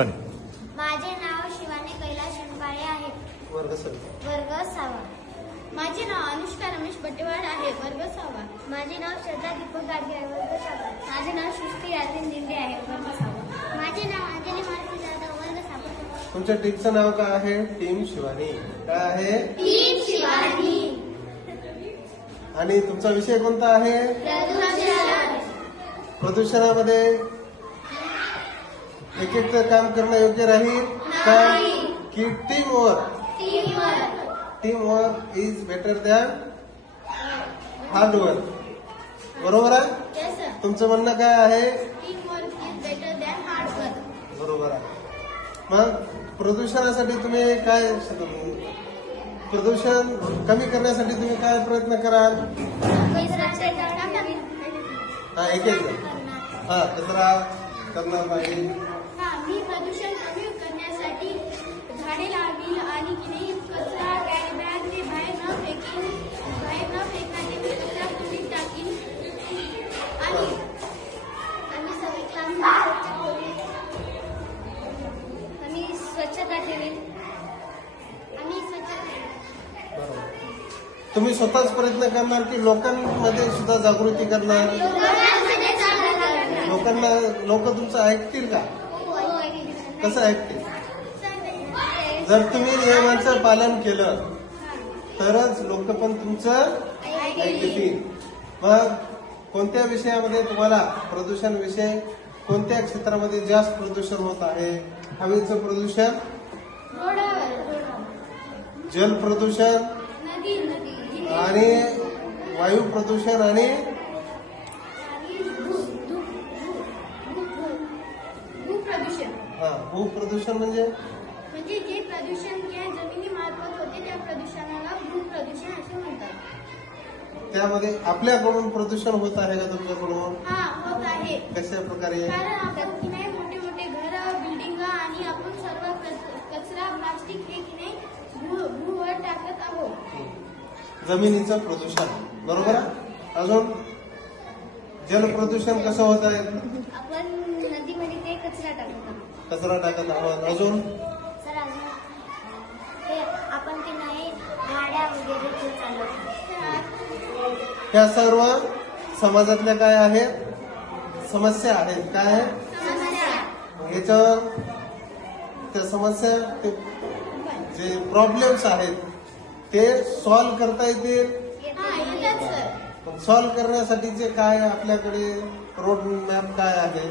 माझे नाव शिवानी कैलास शिंपाळे आहे. वर्ग 6. माझे नाव अनुष्का रमेश बटेवाड आहे. वर्ग 6. माझे नाव श्रद्धा दीपक गाडगे आहे. वर्ग 7. माझे नाव सृष्टी अरविंद दिंडे आहे. वर्ग 6. माझे नाव अंजली मारुती जाधव. वर्ग 7. तुमच्या टीमचं नाव काय आहे? टीम शिवानी. काय आहे? टीम शिवानी. आणि तुमचा विषय कोणता आहे? प्रदूषणामध्ये एक एक काम करणं योग्य राहील का? की team work is better than hard work. बरोबर आहे? Yes, sir. तुमचं म्हणणं काय आहे? Teamwork is better than hard work. बरोबर आहे. मग प्रदूषणासाठी तुम्ही काय, प्रदूषण कमी करण्यासाठी तुम्ही काय प्रयत्न कराल? एक कचरा करणार नाही. मी प्रदूषण कमी करण्यासाठी झाडे लावील आणि कचरा कॅरी बॅग ते बाहेर न फेकण्याचे मी कचरा कुंडीत टाकीन आणि आम्ही स्वच्छता ठेवेल. बरोबर. तुम्ही स्वतःच प्रयत्न करणार की लोकांमध्ये सुद्धा जागृती करणार? लोक तुमचं ऐकतील का? कसं ऐकतील? जर तुम्ही नियमांचं पालन केलं तरच लोक पण तुमचं ऐकतील. मग कोणत्या विषयामध्ये तुम्हाला प्रदूषण विषय, कोणत्या क्षेत्रामध्ये जास्त प्रदूषण होत आहे? हवेचं प्रदूषण, जल प्रदूषण आणि वायू प्रदूषण आणि भूप्रदूषण. भूप्रदूषण म्हणजे जे प्रदूषण या जमिनीमार्फत होते त्या प्रदूषणाला भूप्रदूषण असे म्हणतात. त्यामध्ये आपल्याकडून प्रदूषण होत आहे का तुमच्याकडून? होत आहे. कशा प्रकारे? कारण आपण की नाही मोठे मोठे घर, बिल्डिंग आणि आपण सर्व कचरा प्लास्टिक हे की नाही भूवर टाकत आहोत. जमिनीचं प्रदूषण. बरोबर आहे. अजून जलप्रदूषण कसं होत आहे? आपण नदीमध्ये ते कचरा टाकत आहोत. कचरा टाकत आहोत. अजून सर अजून ते आपण की नाही गाड्या वगैरे ते चालवतो. ह्या सर्व समाजातल्या काय आहेत? समस्या आहेत. काय आहे? ह्याच्यावर त्या समस्या, जे प्रॉब्लेम्स आहेत ते सॉल्व्ह करता येतील. येतात सर. सॉल्व्ह करण्यासाठीचे काय आपल्याकडे रोड मॅप काय आहे?